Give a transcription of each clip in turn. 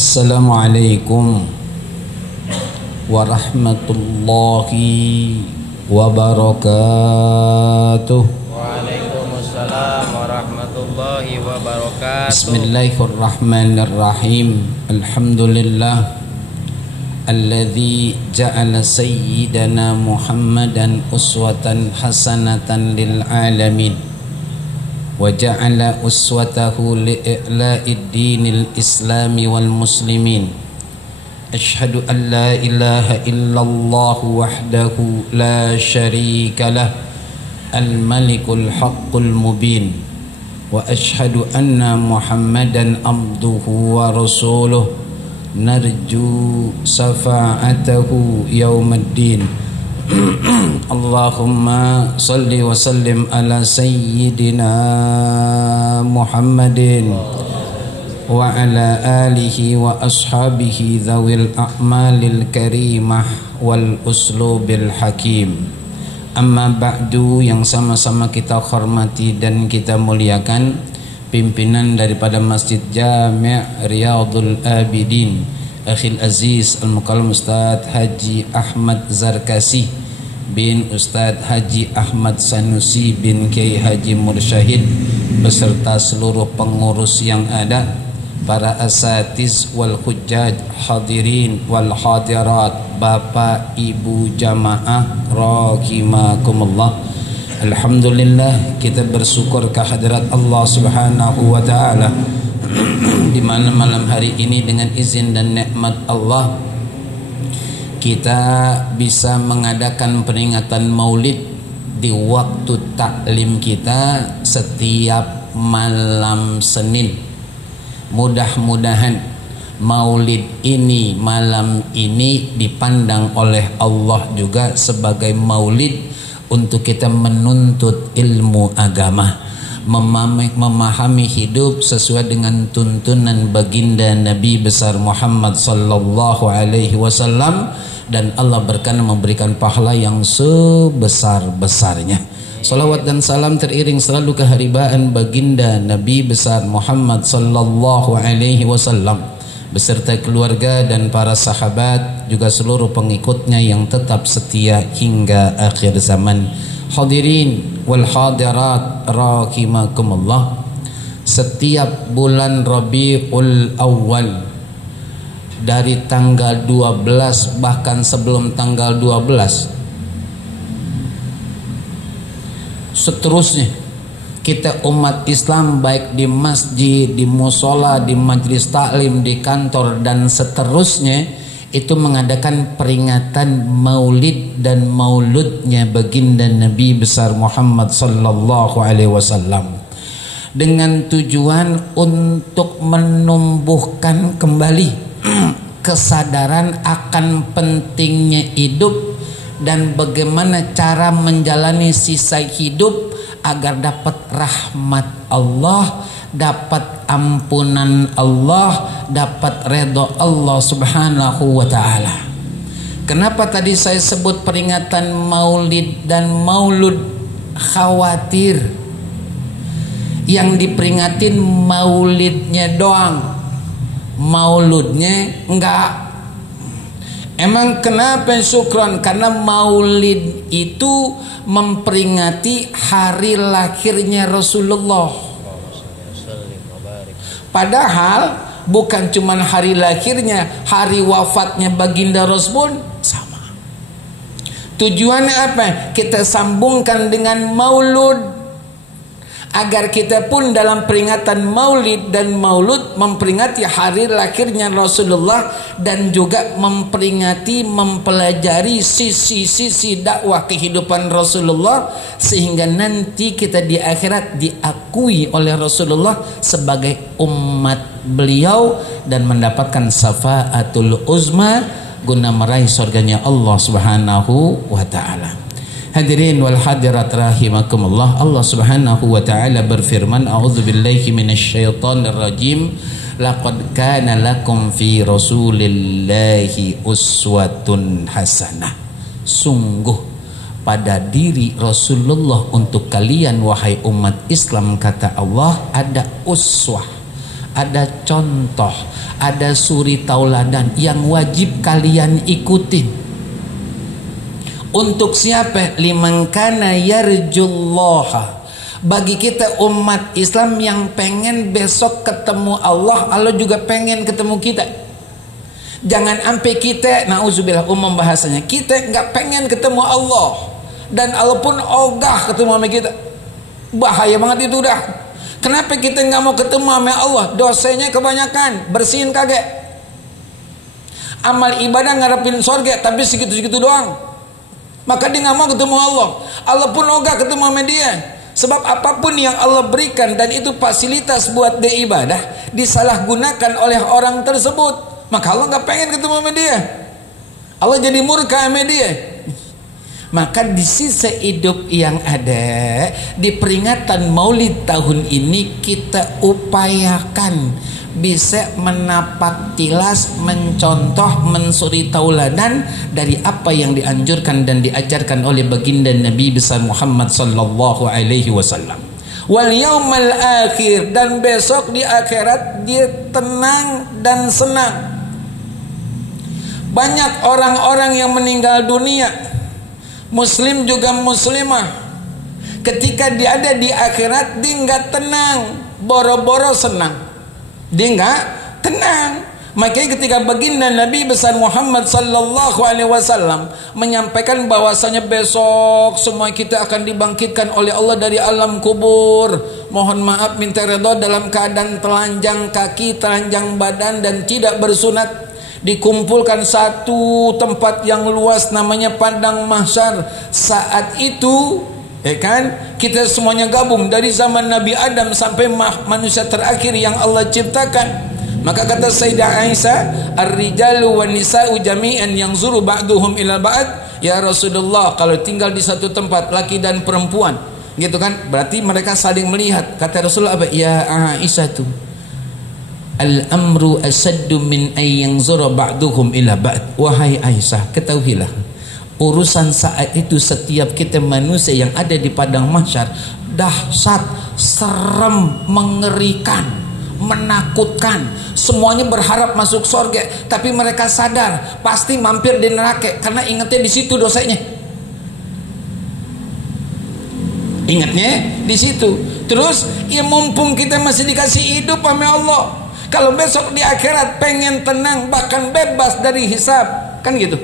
Assalamualaikum warahmatullahi wabarakatuh. Waalaikumsalam warahmatullahi wabarakatuh. Bismillahirrahmanirrahim. Alhamdulillah alladzi ja'ala sayyidana Muhammadan uswatan hasanatan lil alamin wa ja'ala uswatahu li'ila'id dinil islami wal muslimin. Ashhadu an la ilaha illallah wahdahu la syarika lah al-malikul haqqul mubin wa ashhadu anna Muhammadan abduhu wa rasuluh narju safa'atahu yawmaddin. Allahumma salli wa sallim ala sayyidina Muhammadin wa ala alihi wa ashabihi dhawil a'malil karimah wal uslubil hakim. Amma ba'du, yang sama-sama kita hormati dan kita muliakan pimpinan daripada Masjid Jami' Riyadhul Abidin, Akhil Aziz Al-Mukarram Ustaz Haji Ahmad Zarkasi bin Ustaz Haji Ahmad Sanusi bin Kiai Haji Mursyahid beserta seluruh pengurus yang ada, para asatiz wal hujjaj, hadirin wal hadirat, bapak ibu jamaah rahimakumullah. Alhamdulillah, kita bersyukur kehadirat Allah Subhanahu wa taala di mana malam hari ini dengan izin dan nikmat Allah kita bisa mengadakan peringatan Maulid di waktu taklim kita setiap malam Senin. Mudah-mudahan Maulid ini malam ini dipandang oleh Allah juga sebagai maulid untuk kita menuntut ilmu agama, memahami hidup sesuai dengan tuntunan baginda Nabi besar Muhammad sallallahu alaihi wasallam, dan Allah berkenan memberikan pahala yang sebesar-besarnya. Salawat dan salam teriring selalu keharibaan baginda Nabi besar Muhammad sallallahu alaihi wasallam beserta keluarga dan para sahabat, juga seluruh pengikutnya yang tetap setia hingga akhir zaman. Hadirin wal hadirat rahimakumullah, setiap bulan Rabiul Awal dari tanggal 12 bahkan sebelum tanggal 12 seterusnya kita umat Islam baik di masjid, di musola, di majlis taklim, di kantor dan seterusnya itu mengadakan peringatan maulid dan mauludnya baginda Nabi besar Muhammad sallallahu alaihi wasallam dengan tujuan untuk menumbuhkan kembali kesadaran akan pentingnya hidup dan bagaimana cara menjalani sisa hidup agar dapat rahmat Allah, dapat ampunan Allah, dapat redha Allah subhanahu wa ta'ala. Kenapa tadi saya sebut peringatan maulid dan maulud? Khawatir yang diperingatin maulidnya doang, mauludnya enggak. Emang kenapa syukran? Karena maulid itu memperingati hari lahirnya Rasulullah. Padahal bukan cuma hari lahirnya, hari wafatnya baginda Rasul sama. Tujuannya apa? Kita sambungkan dengan maulud agar kita pun dalam peringatan maulid dan maulud memperingati hari lahirnya Rasulullah dan juga memperingati, mempelajari sisi-sisi dakwah kehidupan Rasulullah sehingga nanti kita di akhirat diakui oleh Rasulullah sebagai umat beliau dan mendapatkan syafaatul uzma guna meraih surganya Allah Subhanahu wa taala. Hadirin wal hadirat rahimakumullah, Allah Subhanahu wa taala berfirman, a'udzubillahi minasyaitonir rajim, laqad kana lakum fi rasulillahi uswatun hasanah. Sungguh pada diri Rasulullah untuk kalian wahai umat Islam, kata Allah, ada uswah, ada contoh, ada suri tauladan yang wajib kalian ikutin. Untuk siapa? Liman kana yarjullaha, bagi kita umat Islam yang pengen besok ketemu Allah, Allah juga pengen ketemu kita. Jangan sampai kita, nauzubillah umum bahasanya, kita nggak pengen ketemu Allah dan Allah pun ogah ketemu sama kita. Bahaya banget itu dah. Kenapa kita nggak mau ketemu sama Allah? Dosanya kebanyakan, bersihin kagak. Amal ibadah ngarepin surga, tapi segitu-segitu doang. Maka dia nggak mau ketemu Allah. Allah pun ogah ketemu sama dia. Sebab apapun yang Allah berikan dan itu fasilitas buat dia ibadah, disalahgunakan oleh orang tersebut, maka Allah nggak pengen ketemu sama dia. Allah jadi murka sama dia. Maka di sisa hidup yang ada, di peringatan Maulid tahun ini, kita upayakan bisa menapak tilas, mencontoh, mensuri tauladan dari apa yang dianjurkan dan diajarkan oleh baginda Nabi besar Muhammad sallallahu alaihi wasallam. Wal yaumal akhir, dan besok di akhirat dia tenang dan senang. Banyak orang-orang yang meninggal dunia, muslim juga muslimah, ketika dia ada di akhirat dia nggak tenang, boro-boro senang, dia nggak tenang. Makanya ketika baginda Nabi besar Muhammad sallallahu alaihi wasallam menyampaikan bahwasanya besok semua kita akan dibangkitkan oleh Allah dari alam kubur, mohon maaf minta redha dalam keadaan telanjang kaki, telanjang badan dan tidak bersunat, dikumpulkan satu tempat yang luas namanya padang mahsyar. Saat itu kita semuanya gabung dari zaman Nabi Adam sampai manusia terakhir yang Allah ciptakan. Maka kata Sayyidah Aisyah, ar-rijalu wan nisa'u jami'an yanzuru ba'duhum ila ba'd. Ya Rasulullah, kalau tinggal di satu tempat laki dan perempuan, gitu kan, berarti mereka saling melihat. Kata Rasulullah apa? Ya Aisyah tu, al-amru asaddu min ayyan zura ba'duhum ila ba'd. Wahai Aisyah, ketahuilah, urusan saat itu setiap kita manusia yang ada di padang mahsyar dahsyat, serem, mengerikan, menakutkan. Semuanya berharap masuk surga, tapi mereka sadar pasti mampir di neraka karena ingatnya di situ dosanya. Ingatnya di situ. Terus ya mumpung kita masih dikasih hidup sama Allah, kalau besok di akhirat pengen tenang, bahkan bebas dari hisab, kan gitu.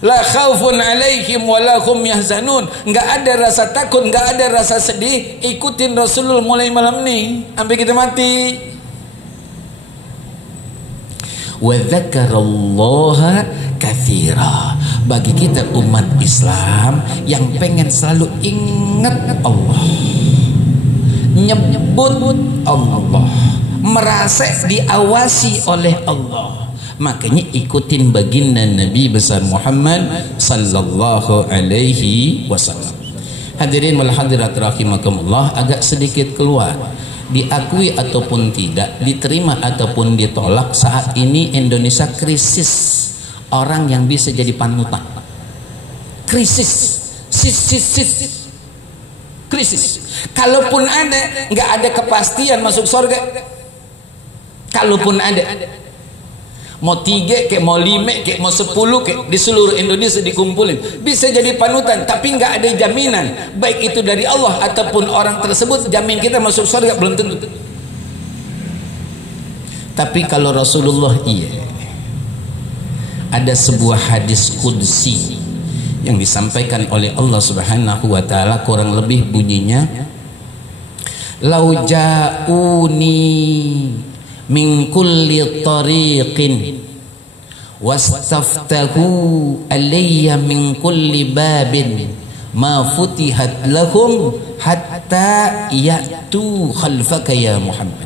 La khaufun alaihim wa la hum yahzanun. Enggak ada rasa takut, enggak ada rasa sedih. Ikutin Rasulullah mulai malam nih sampai kita mati. Wa dzakarallaha katsira. Bagi kita umat Islam yang pengen selalu ingat Allah, nyebut Allah, merasa diawasi oleh Allah, makanya ikutin baginda Nabi besar Muhammad sallallahu alaihi wasallam. Hadirin wal hadirat rahimakumullah, agak sedikit keluar, diakui ataupun tidak, diterima ataupun ditolak, saat ini Indonesia krisis orang yang bisa jadi panutan. Krisis, krisis. Kalaupun ada, nggak ada kepastian masuk surga. Kalaupun ada, mau 3 kayak mau 5 kayak mau 10 kayak di seluruh Indonesia dikumpulin, bisa jadi panutan, tapi nggak ada jaminan baik itu dari Allah ataupun orang tersebut jamin kita masuk surga, belum tentu. Tapi kalau Rasulullah, iya, ada sebuah hadis qudsi yang disampaikan oleh Allah Subhanahu wa taala, kurang lebih bunyinya, lau ja'uni min kulli tariqin wastaftahu alayya min kulli babin ma futihat lahum hatta ya'tu khalfaka ya Muhammad.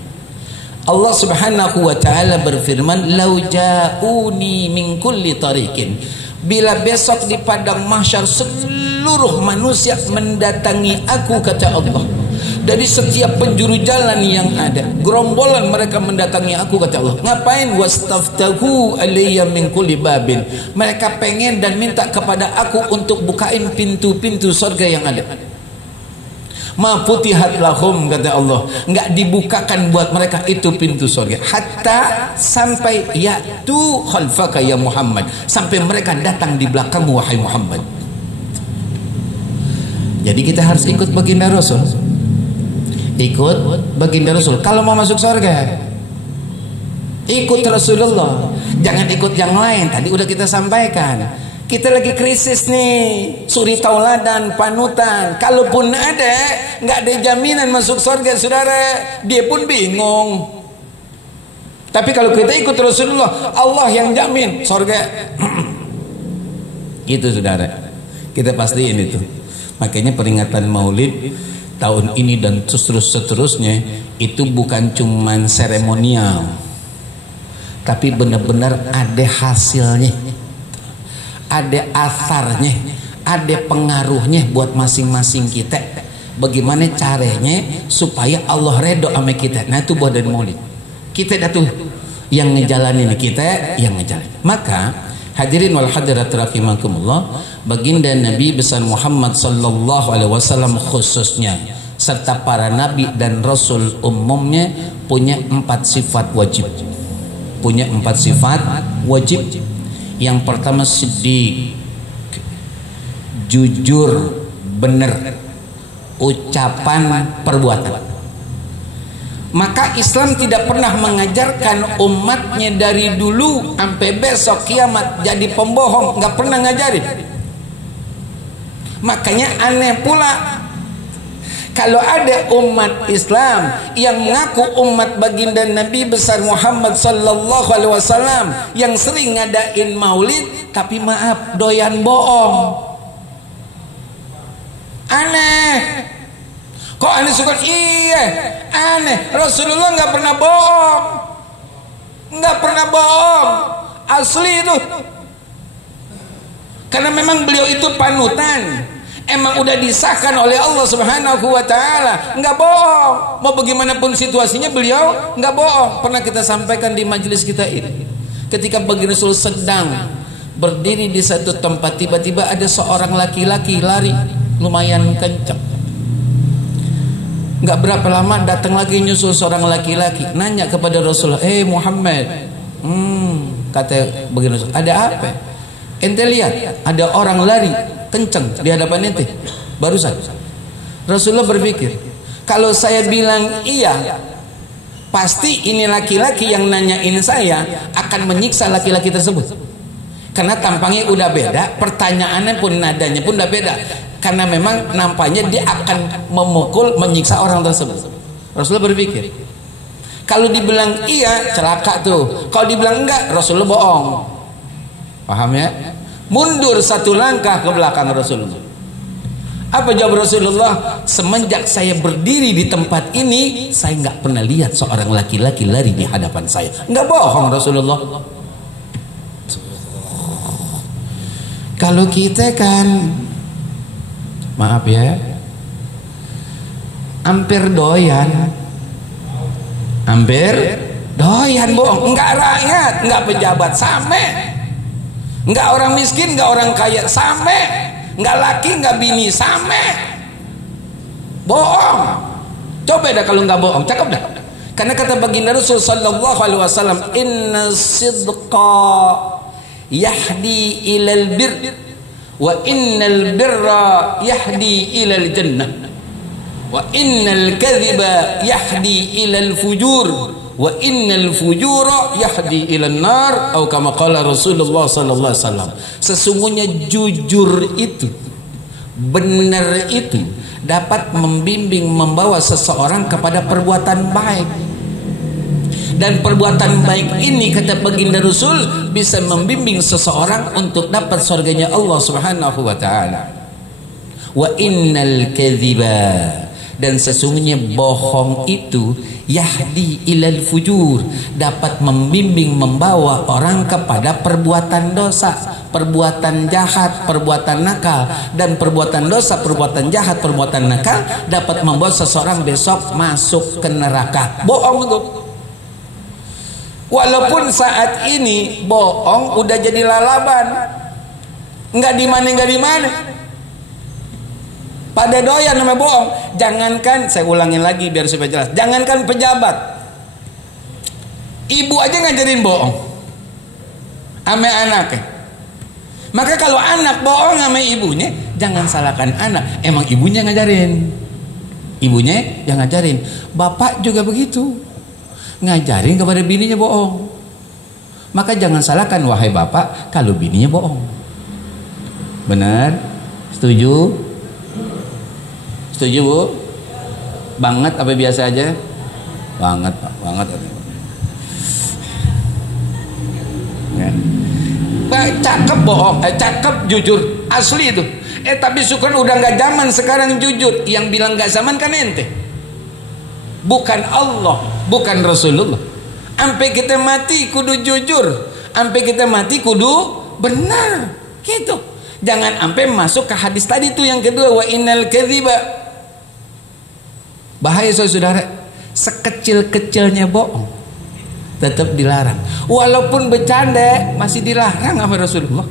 Allah Subhanahu wa taala berfirman, lau ja'uni min kulli tariqin, bila besok di padang mahsyar seluruh manusia mendatangi aku, kata Allah, dari setiap penjuru jalan yang ada, gerombolan mereka mendatangi aku, kata Allah. Ngapain? Wastaftahu alayya min kulli babin, mereka pengen dan minta kepada aku untuk bukain pintu-pintu surga yang ada. Ma futihat lahum, kata Allah, enggak dibukakan buat mereka itu pintu surga hatta sampai ya'tu khalfaka ya Muhammad, sampai mereka datang di belakangmu wahai Muhammad. Jadi kita harus ikut baginda Rasul. Ikut baginda Rasul kalau mau masuk surga. Ikut Rasulullah, jangan ikut yang lain. Tadi udah kita sampaikan. Kita lagi krisis nih, suri tauladan, panutan. Kalaupun ada, nggak ada jaminan masuk surga, saudara. Dia pun bingung. Tapi kalau kita ikut Rasulullah, Allah yang jamin surga. Itu saudara. Kita pastiin itu. Makanya peringatan Maulid tahun ini dan terus seterusnya itu bukan cuman seremonial, tapi benar-benar ada hasilnya, ada asarnya, ada pengaruhnya buat masing-masing kita. Bagaimana caranya supaya Allah redho sama kita? Nah itu buat dari Maulid. Kita dah tuh yang ngejalanin, kita yang ngejalanin. Maka hadirin wal hadirat rahimakumullah, baginda Nabi besar Muhammad sallallahu alaihi wasallam khususnya serta para nabi dan rasul umumnya punya 4 sifat wajib. Punya 4 sifat wajib. Yang pertama siddiq, jujur, benar ucapan perbuatan. Maka Islam tidak pernah mengajarkan umatnya dari dulu sampai besok kiamat jadi pembohong, nggak pernah ngajarin. Makanya aneh pula kalau ada umat Islam yang mengaku umat baginda Nabi besar Muhammad sallallahu alaihi wasallam yang sering ngadain maulid, tapi maaf doyan bohong. Aneh. Kok aneh suka? Iya, aneh. Rasulullah nggak pernah bohong, nggak pernah bohong, asli itu. Karena memang beliau itu panutan, emang udah disahkan oleh Allah Subhanahu wa Ta'ala, nggak bohong. Mau bagaimanapun situasinya beliau nggak bohong. Pernah kita sampaikan di majelis kita ini, ketika baginda Rasul sedang berdiri di satu tempat, tiba-tiba ada seorang laki-laki lari lumayan kencang. Nggak berapa lama datang lagi nyusul seorang laki-laki, nanya kepada Rasulullah, Muhammad, kata baginda Rasul, ada apa? Ente lihat ada orang lari kencang di hadapan ente barusan. Rasulullah berpikir, kalau saya bilang iya, pasti ini laki-laki yang nanyain saya akan menyiksa laki-laki tersebut. Karena tampangnya udah beda, pertanyaannya pun nadanya pun udah beda. Karena memang nampaknya dia akan memukul, menyiksa orang tersebut. Rasulullah berpikir, kalau dibilang iya celaka tuh, kalau dibilang enggak Rasulullah bohong. Paham ya? Mundur satu langkah ke belakang Rasulullah. Apa jawab Rasulullah? Semenjak saya berdiri di tempat ini, saya nggak pernah lihat seorang laki-laki lari di hadapan saya. Nggak bohong Rasulullah. Kalau kita kan, maaf ya, hampir doyan bohong. Enggak rakyat, enggak pejabat, same. Enggak orang miskin, enggak orang kaya, same. Enggak laki, enggak bini, same. Bohong. Coba dah kalau enggak bohong, cakep dah. Karena kata baginda Rasul sallallahu alaihi wasallam, inna sidqa yahdi ilal bir wa innal birra yahdi ilal jannah wa innal kadhiba yahdi ilal fujur wa innal fujura yahdi ilal nar, atau kama qala Rasulullah sallallahu alaihi wasallam. Sesungguhnya jujur itu, benar itu dapat membimbing, membawa seseorang kepada perbuatan baik. Dan perbuatan baik ini kata baginda Rasul bisa membimbing seseorang untuk dapat surganya Allah Subhanahu wa Ta'ala. Wa innal kadhiba, dan sesungguhnya bohong itu yahdi ilal fujur, dapat membimbing, membawa orang kepada perbuatan dosa, perbuatan jahat, perbuatan nakal. Dan perbuatan dosa, perbuatan jahat, perbuatan nakal dapat membawa seseorang besok masuk ke neraka. Bohong itu. Walaupun saat ini bohong udah jadi lalaban, nggak di mana. Pada doyan namanya bohong. Jangankan, saya ulangin lagi biar supaya jelas. Jangankan pejabat, ibu aja ngajarin bohong sama anaknya. Maka kalau anak bohong sama ibunya, jangan salahkan anak. Emang ibunya ngajarin. Ibunya yang ngajarin. Bapak juga begitu, ngajarin kepada bininya bohong. Maka jangan salahkan wahai bapak kalau bininya bohong. Benar? Setuju? Setuju Bu? Banget apa biasa aja? Banget Pak, banget. Ya. Cakep bohong, cakep jujur, asli itu. Tapi syukur udah nggak zaman sekarang jujur. Yang bilang nggak zaman kan ente, bukan Allah, bukan Rasulullah. Sampai kita mati kudu jujur, sampai kita mati kudu benar, gitu. Jangan sampai masuk ke hadis tadi tuh yang kedua, wa innal kadhiba. Bahaya saudara, sekecil-kecilnya bohong tetap dilarang. Walaupun bercanda masih dilarang sama Rasulullah.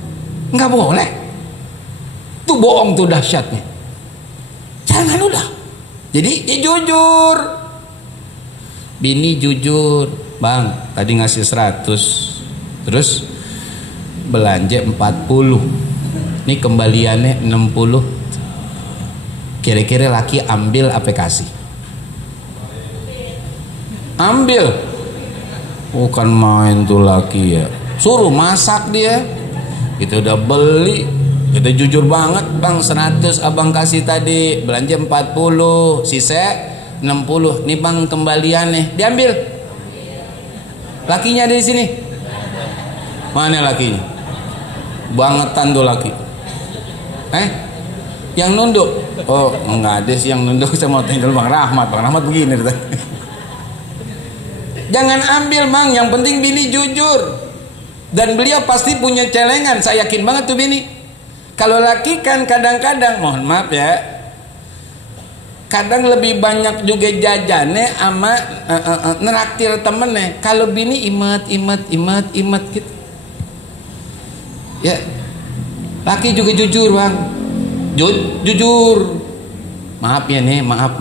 Nggak boleh. Tuh bohong tuh dahsyatnya. Jangan udah. Jadi ya jujur. Bini jujur, bang tadi ngasih 100, terus belanja 40, ini kembaliannya 60. Kira-kira laki ambil apa kasih? Ambil. Bukan main tuh laki ya, suruh masak dia. Kita udah beli, kita jujur banget, bang 100 abang kasih tadi, belanja 40, sisa 60. Nih bang kembaliannya, diambil. Lakinya ada di sini. Mana lakinya? Bangetan tuh laki. Yang nunduk? Oh enggak ada sih yang nunduk. Saya mau tinggal Bang Rahmat. Bang Rahmat begini. Jangan ambil bang, yang penting bini jujur. Dan beliau pasti punya celengan, saya yakin banget tuh bini. Kalau laki kan kadang-kadang, mohon maaf ya, kadang lebih banyak juga jajannya sama neraktir temennya. Kalau bini imet gitu. Ya, laki juga jujur bang, jujur. Maaf ya nih, maaf.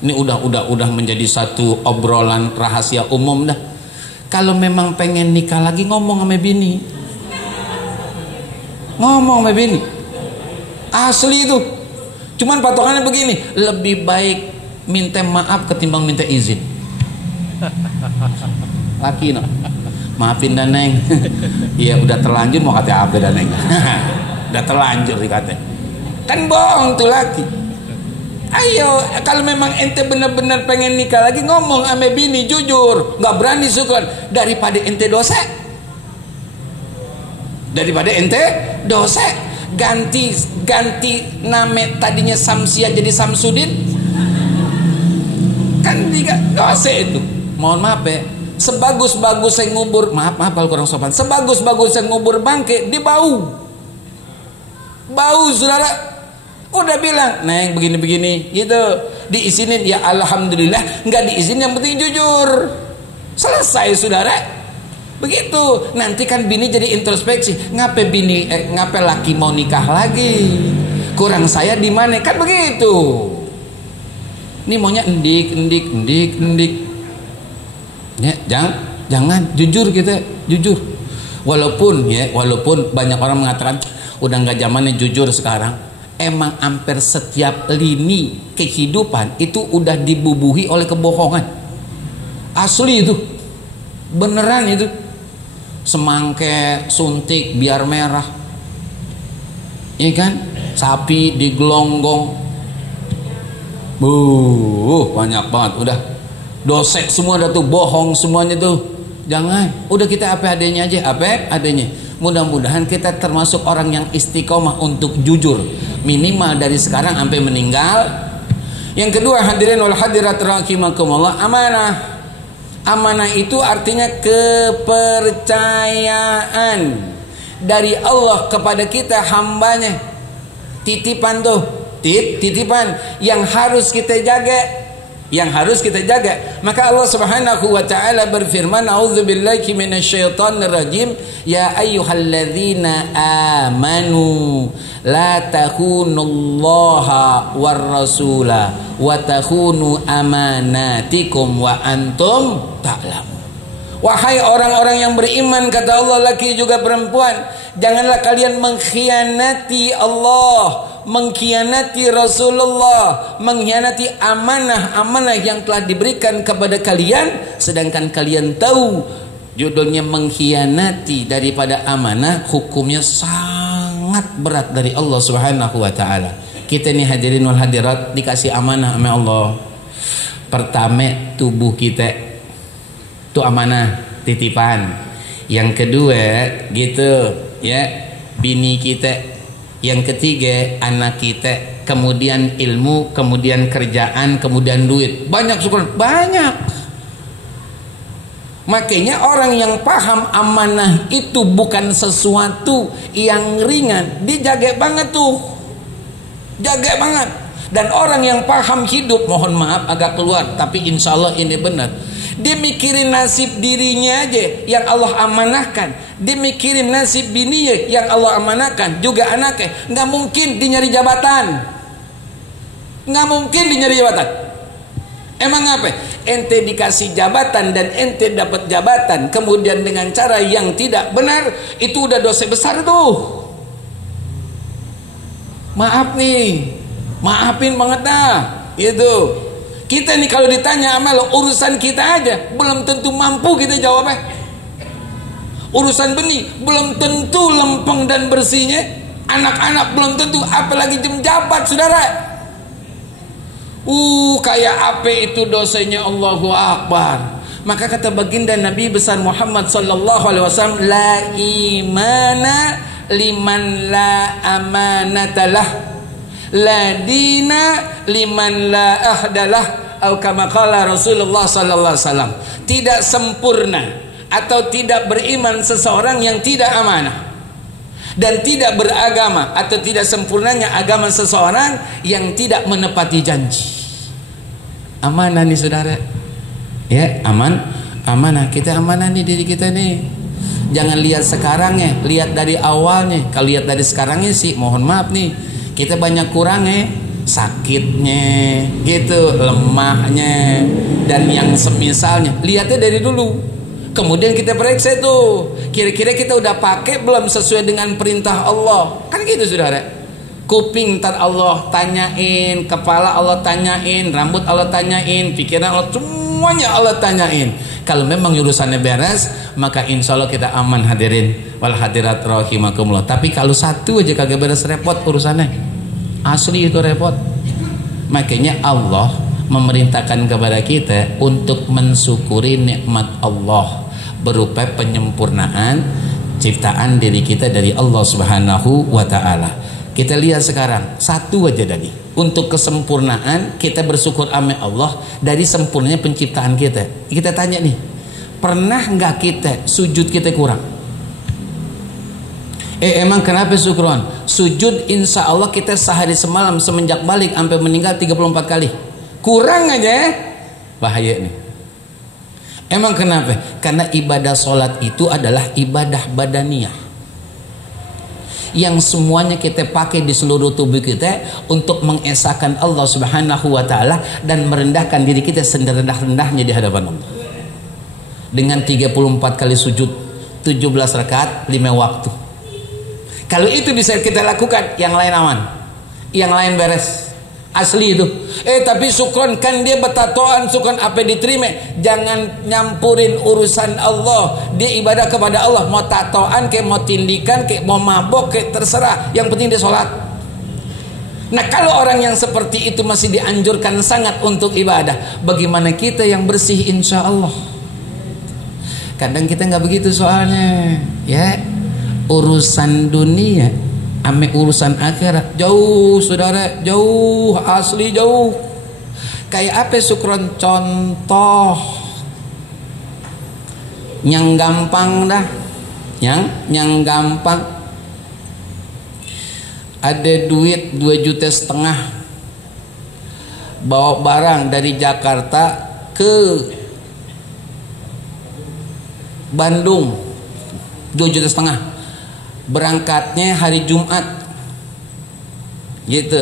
Ini udah menjadi satu obrolan rahasia umum dah. Kalau memang pengen nikah lagi, ngomong sama bini. Ngomong sama bini. Asli itu. Cuman patokannya begini, lebih baik minta maaf ketimbang minta izin. Laki no. Maafin dah neng. Iya udah terlanjur mau kata apa dah neng. Udah terlanjur dikata. Kan bohong tuh laki. Ayo, kalau memang ente benar-benar pengen nikah lagi, ngomong sama bini jujur, nggak berani syukur. Daripada ente dosa, ganti nama tadinya Samsia jadi Samsudin, kan tiga dosa itu. Mohon maaf ya, sebagus-bagus saya ngubur, maaf kalau kurang sopan, sebagus-bagus saya ngubur bangke, dia bau saudara. Udah bilang, neng begini gitu, diizinin ya alhamdulillah, nggak diizinin yang penting jujur, selesai saudara. Begitu. Nanti kan bini jadi introspeksi, ngapain laki mau nikah lagi, kurang saya di mana, kan begitu. Ini maunya endik. Ya, jangan jujur kita, jujur. Walaupun banyak orang mengatakan udah nggak zamannya jujur sekarang. Emang hampir setiap lini kehidupan itu udah dibubuhi oleh kebohongan. Asli itu, beneran itu. Semangke suntik biar merah, iya kan? Sapi digelonggong, banyak banget. Udah dosek semua, dah tuh bohong semuanya tuh. Jangan, udah kita apa adanya aja, apa adanya. Mudah-mudahan kita termasuk orang yang istiqomah untuk jujur, minimal dari sekarang sampai meninggal. Yang kedua, hadirin wal hadirat rahimakumullah, amanah. Amanah itu artinya kepercayaan dari Allah kepada kita hambanya. Titipan tuh, titipan yang harus kita jaga. yang harus kita jaga. Maka Allah Subhanahu wa taala berfirman, a'udzubillahi minasyaitonir rajim, ya ayyuhalladzina amanu la takhunullaha war rasula wa takhunu amanatikum wa antum ta'lamun. Wahai orang-orang yang beriman, kata Allah, laki juga perempuan, janganlah kalian mengkhianati Allah, mengkhianati Rasulullah, mengkhianati amanah-amanah yang telah diberikan kepada kalian, sedangkan kalian tahu judulnya mengkhianati daripada amanah, hukumnya sangat berat dari Allah Subhanahu wa taala. Kita nih hadirin wal hadirat dikasih amanah sama Allah. Pertama, tubuh kita itu amanah, titipan. Yang kedua gitu ya, bini kita. Yang ketiga, anak kita. Kemudian ilmu, kemudian kerjaan, kemudian duit. Banyak syukur, banyak. Makanya orang yang paham amanah itu bukan sesuatu yang ringan, dijaga banget tuh, jaga banget. Dan orang yang paham hidup, mohon maaf agak keluar, tapi insya Allah ini benar, dia mikirin nasib dirinya aja yang Allah amanahkan, dia mikirin nasib bininya yang Allah amanahkan, juga anaknya. Nggak mungkin dia nyari jabatan, nggak mungkin dia nyari jabatan. Emang apa? Ente dikasih jabatan dan ente dapat jabatan kemudian dengan cara yang tidak benar, itu udah dosa besar tuh. Maaf nih, maafin banget dah gitu. Kita nih kalau ditanya amal urusan kita aja belum tentu mampu kita jawabnya. Urusan benih belum tentu lempeng dan bersihnya, anak-anak belum tentu, apalagi jabat saudara. Kayak apa itu dosanya, Allahu Akbar. Maka kata baginda Nabi besar Muhammad sallallahu alaihi wasallam, la imana liman la amanatalah, la dina liman la ahdalah, atau kama qala Rasulullah sallallahu alaihi wasallam. Tidak sempurna atau tidak beriman seseorang yang tidak amanah, dan tidak beragama atau tidak sempurnanya agama seseorang yang tidak menepati janji. Amanah nih saudara, ya, amanah. Kita amanah nih diri kita nih. Jangan lihat sekarangnya, lihat dari awalnya. Kalau lihat dari sekarangnya sih mohon maaf nih, kita banyak kurangnya, sakitnya gitu, lemahnya, dan yang semisalnya. Lihatnya dari dulu, kemudian kita periksa tuh, kira-kira kita udah pakai belum sesuai dengan perintah Allah. Kan gitu saudara. Kuping ntar Allah tanyain, kepala Allah tanyain, rambut Allah tanyain, pikiran Allah, semuanya Allah tanyain. Kalau memang urusannya beres, maka insya Allah kita aman hadirin wal hadirat rahimakumullah. Tapi kalau satu aja kagak beres, repot urusannya. Asli itu repot. Makanya Allah memerintahkan kepada kita untuk mensyukuri nikmat Allah berupa penyempurnaan ciptaan diri kita dari Allah Subhanahu wa taala. Kita lihat sekarang satu aja tadi, untuk kesempurnaan kita bersyukur sama Allah dari sempurnanya penciptaan kita. Kita tanya nih, pernah nggak kita sujud kita kurang? Emang kenapa syukron? Sujud insya Allah kita sehari semalam semenjak balik sampai meninggal 34 kali. Kurang aja, bahaya nih. Emang kenapa? Karena ibadah sholat itu adalah ibadah badaniyah, yang semuanya kita pakai di seluruh tubuh kita untuk mengesahkan Allah Subhanahu wa taala dan merendahkan diri kita serendah-rendahnya di hadapan Allah. Dengan 34 kali sujud, 17 rakaat, 5 waktu. Kalau itu bisa kita lakukan, yang lain aman, yang lain beres. Asli itu. Tapi sukron kan dia betatoan, sukron apa diterima. Jangan nyampurin urusan Allah. Dia ibadah kepada Allah, mau tatoan kayak mau tindikan kayak mau mabok kayak terserah, yang penting dia sholat. Nah kalau orang yang seperti itu masih dianjurkan sangat untuk ibadah, bagaimana kita yang bersih insya Allah? Kadang kita nggak begitu soalnya, ya. Urusan dunia ame urusan akhirat jauh saudara, jauh, asli jauh. Kayak apa sukron? Contoh yang gampang dah, yang gampang. Ada duit 2,5 juta, bawa barang dari Jakarta ke Bandung 2,5 juta. Berangkatnya hari Jumat gitu,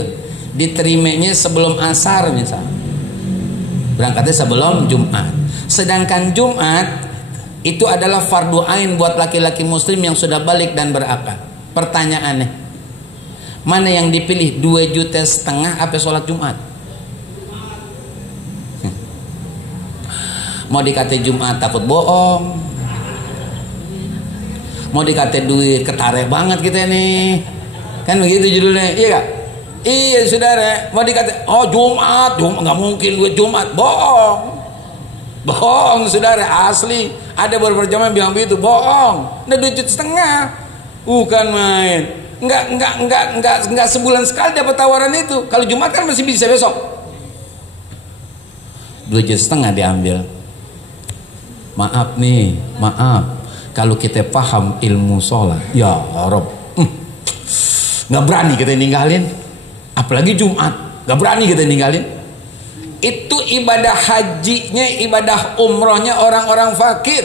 diterimanya sebelum asar misal, berangkatnya sebelum Jumat. Sedangkan Jumat itu adalah fardu ain buat laki-laki muslim yang sudah balik dan berakal. Pertanyaannya, mana yang dipilih, 2,5 juta apa sholat Jumat? Mau dikata Jumat takut bohong, mau dikata duit ketarik banget kita nih, kan begitu judulnya, iya gak? Iya saudara, mau dikata oh Jumat nggak mungkin duit Jumat, bohong saudara, asli ada beberapa jamaah bilang begitu, bohong. Nah 2,5 juta bukan main, nggak sebulan sekali dapat tawaran itu. Kalau Jumat kan masih bisa besok. 2,5 juta diambil. Maaf nih, maaf. Kalau kita paham ilmu sholat, ya Rob, nggak berani kita ninggalin. Apalagi Jumat, nggak berani kita ninggalin. Itu ibadah hajinya, ibadah umrohnya orang-orang fakir.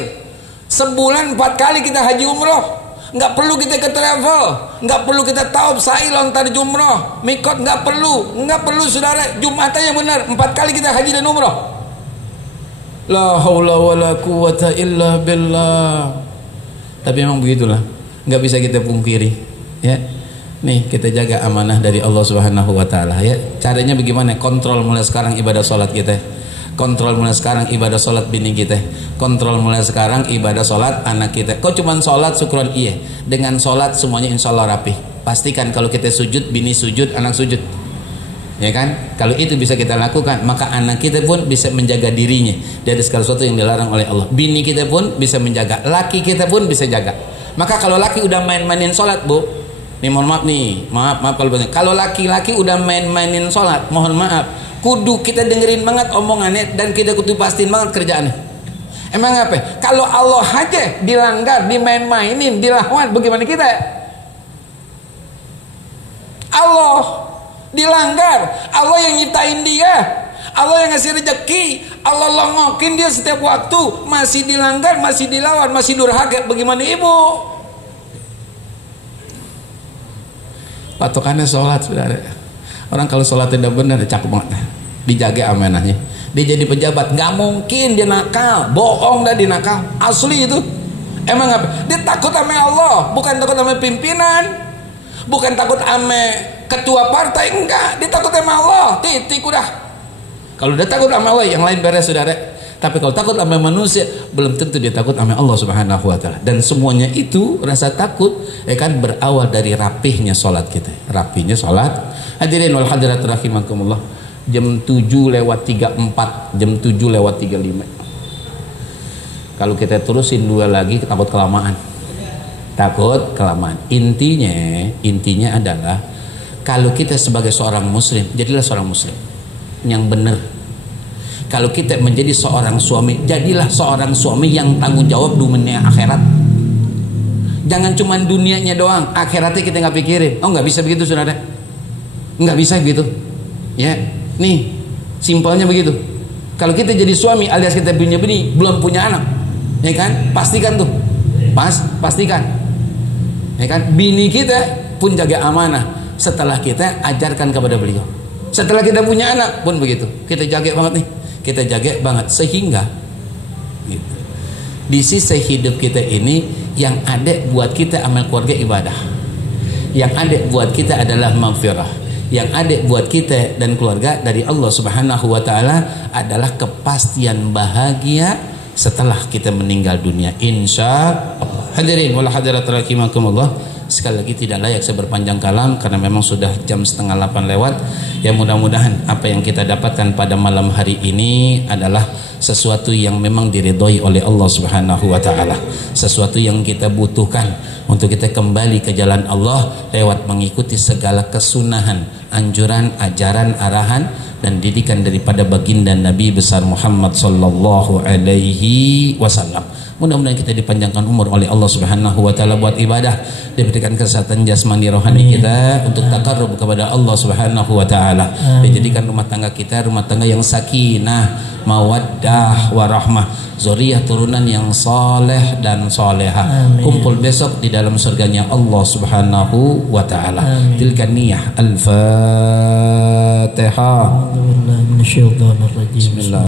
Sebulan 4 kali kita haji umroh. Nggak perlu kita ke travel, nggak perlu kita taub sa'i lontar jumroh, mikot nggak perlu saudara. Jumat aja yang benar, 4 kali kita haji dan umroh. La haula wala quwata illa billah. Tapi memang begitulah, nggak bisa kita pungkiri, ya. Nih kita jaga amanah dari Allah Subhanahu Wa Taala, ya. Caranya bagaimana? Kontrol mulai sekarang ibadah sholat kita, kontrol mulai sekarang ibadah sholat bini kita, kontrol mulai sekarang ibadah sholat anak kita. Kok cuman sholat syukron? Iya, dengan sholat semuanya insya Allah rapi. Pastikan kalau kita sujud, bini sujud, anak sujud, ya kan? Kalau itu bisa kita lakukan, maka anak kita pun bisa menjaga dirinya dari segala sesuatu yang dilarang oleh Allah. Bini kita pun bisa menjaga, laki kita pun bisa jaga. Maka kalau laki udah main-mainin sholat, bu, nih mohon maaf nih, maaf kalau laki-laki udah main-mainin sholat, mohon maaf, kudu kita dengerin banget omongannya dan kita kudu pastiin banget kerjaannya. Emang apa? Kalau Allah aja dilanggar, dimain-mainin, dilawan, bagaimana kita? Allah dilanggar, Allah yang nyiptain dia, Allah yang ngasih rezeki, Allah longokin dia setiap waktu, masih dilanggar, masih dilawan, masih durhaka, bagaimana ibu? Patokannya sholat, saudara. Orang kalau sholat tidak benar, cakep banget, dijaga amanahnya. Dia jadi pejabat, nggak mungkin dia nakal, bohong dah, dia nakal, asli itu. Emang apa? Dia takut sama Allah, bukan takut sama pimpinan, bukan takut sama ketua partai, enggak, dia takut sama Allah, titik udah. Kalau dia takut sama Allah, yang lain beres, saudara. Tapi kalau takut sama manusia, belum tentu dia takut sama Allah Subhanahu Wa Taala. Dan semuanya itu rasa takut, ya kan, berawal dari rapihnya sholat kita, rapihnya sholat. Hadirin wal hadirat rahimakumullah. Jam 7:34, jam 7:35. Kalau kita terusin 2 lagi, takut kelamaan. Takut kelamaan. Intinya adalah kalau kita sebagai seorang muslim, jadilah seorang muslim yang benar. Kalau kita menjadi seorang suami, jadilah seorang suami yang tanggung jawab dunia akhirat. Jangan cuma dunianya doang, akhiratnya kita nggak pikirin. Oh, nggak bisa begitu, saudara. Nggak bisa begitu. Ya, nih simpelnya begitu. Kalau kita jadi suami alias kita punya bini, belum punya anak, ya kan? Pastikan tuh, pastikan, ya kan? Bini kita pun jaga amanah setelah kita ajarkan kepada beliau. Setelah kita punya anak pun begitu, kita jaga banget nih. Kita jaga banget sehingga gitu, di sisa hidup kita ini yang ada buat kita amal keluarga ibadah, yang ada buat kita adalah maghfirah, yang ada buat kita dan keluarga dari Allah Subhanahu Wa Taala adalah kepastian bahagia setelah kita meninggal dunia, insya Allah. Hadirin wal hadirat rahimakumullah. Sekali lagi tidak layak saya berpanjang kalam karena memang sudah jam 7:30 lewat. Ya, mudah-mudahan apa yang kita dapatkan pada malam hari ini adalah sesuatu yang memang diridhoi oleh Allah Subhanahu Wa Taala, sesuatu yang kita butuhkan untuk kita kembali ke jalan Allah lewat mengikuti segala kesunahan, anjuran, ajaran, arahan dan didikan daripada baginda Nabi besar Muhammad sallallahu alaihi wasallam. Mudah-mudahan kita dipanjangkan umur oleh Allah Subhanahu wa taala buat ibadah, diberikan kesehatan jasmani rohani kita untuk takarrub kepada Allah Subhanahu wa taala. Dijadikan rumah tangga kita rumah tangga yang sakinah, mawaddah, warahmah, zuriyah turunan yang saleh dan soleha. Kumpul besok di dalam surganya Allah Subhanahu wa taala. Tilkan niyah. Al-Fatihah. Bismillah.